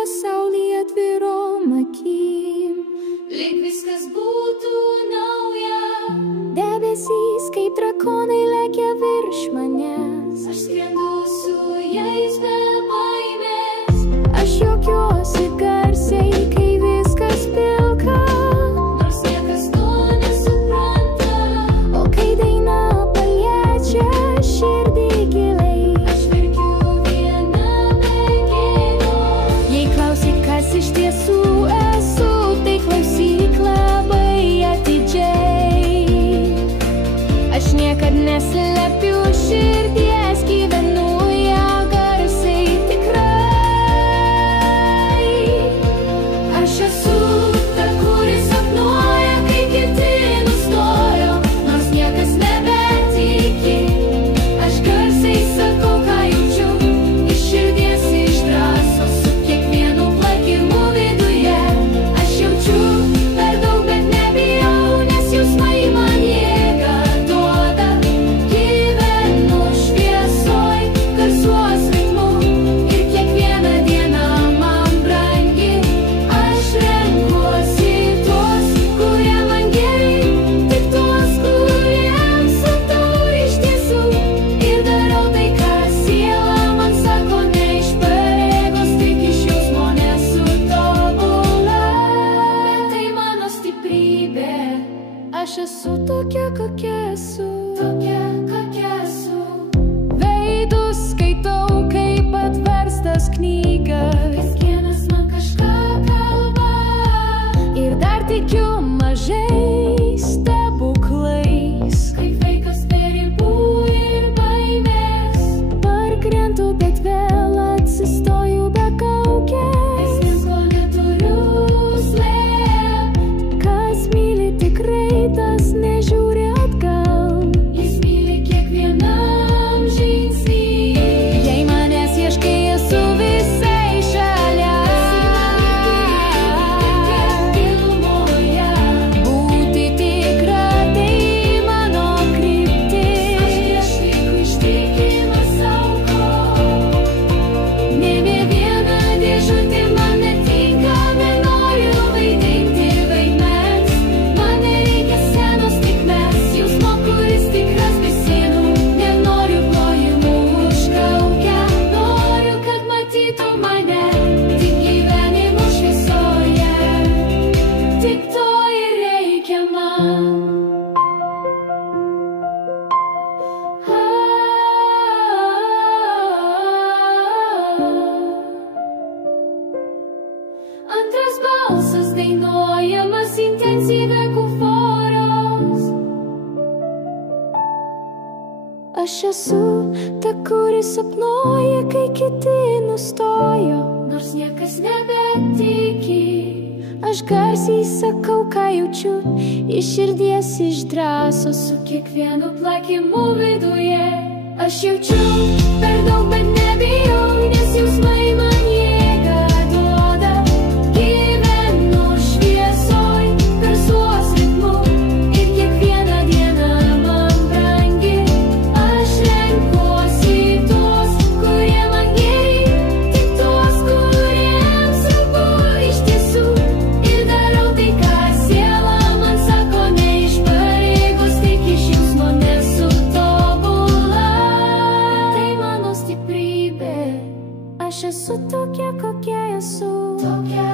pasaulį atvirom akim. Lyg viskas būtų nauja. Debesys kaip drakonai lekia virš manęs. Aš skrendu su jais be baimės. Aš juokiuosi garsiai, kai viskas pilka. Nors niekas to nesupranta. O kai daina paliečia širdį giliai, Aš verkiu viena be gėdo. jei klausyk, kas iš tiesų esu, tai klausyk labai atidžiai. Aš niekad neslepiu širdies, gyvenu ją garsiai tikrai. Aš esu ta, kuri sapnuoja, kai kiti nustojo, nors niekas nebetiki. Aš garsiai sakau, ką jaučiu, iš širdies, iš drąsos, su kiekvienu plakimu viduje. Aš jaučiu per daug, bet nebijau, nes jausmai man jėgą duoda. Gyvenu šviesoj, garsuos ritmu ir kiekviena diena man brangi. Aš renkuosi tuos, kurie man geri, tik tuos, kuriems sakau iš tiesų. Ir darau tai, ką siela man sako, ne iš pareigos, tik iš jausmo, nesu tobula. Bet tai mano stiprybė, Aš esu tokia, kokia esu. tokia, kokia esu. Veidus skaitau kaip atverstas knygas. Kiekvienas man kažką kalba. Ir dar tikiu mažais stebuklais. Kaip vaikas be ribų ir baimės. Parkrentu, bet vėl atsistoju be kaukės. Nieko neturiu slėpt. Kas myli tikrai, tas nežiūri atgal. Jis myli kiekvienam žingsny. Jei manęs ieškai, esu visai šalia. Gilmoje. Būti tikra, tai mano kryptis. Aš ieškau ištikimas auko. Nė viena dėžutė man netinka, nenoriu vaidinti vaidmens. Man nereikia scenos, tik mes, jausmo, kuris tikras be sienų. Nenoriu plojimų užtraukę, noriu, kad matytų mane tik gyvenimo šviesoje. Tik to ir reikia man. Antras balsas dainuojamas intensyvia kuforos. Aš esu ta, kuri sapnuoja, kai kiti nustojo. Nors niekas nebetiki. Aš garsiai sakau, ką jaučiu, iš širdies, iš drąsos. Su kiekvienu plakimu viduje. Aš jaučiu per daug, bet nebijau, nes jausmai man jėgą duoda. Gyvenu šviesoj, garsuos ritmu ir kiekviena diena man brangi. Aš renkuosi tuos, kurie man geri, tik tuos, kuriems svarbu iš tiesų. Ir darau tai, ką siela man sako, ne iš pareigos, tik iš jausmo, nesu tobula. Tai mano stiprybė. Aš esu tokia, kokia esu. Tokia,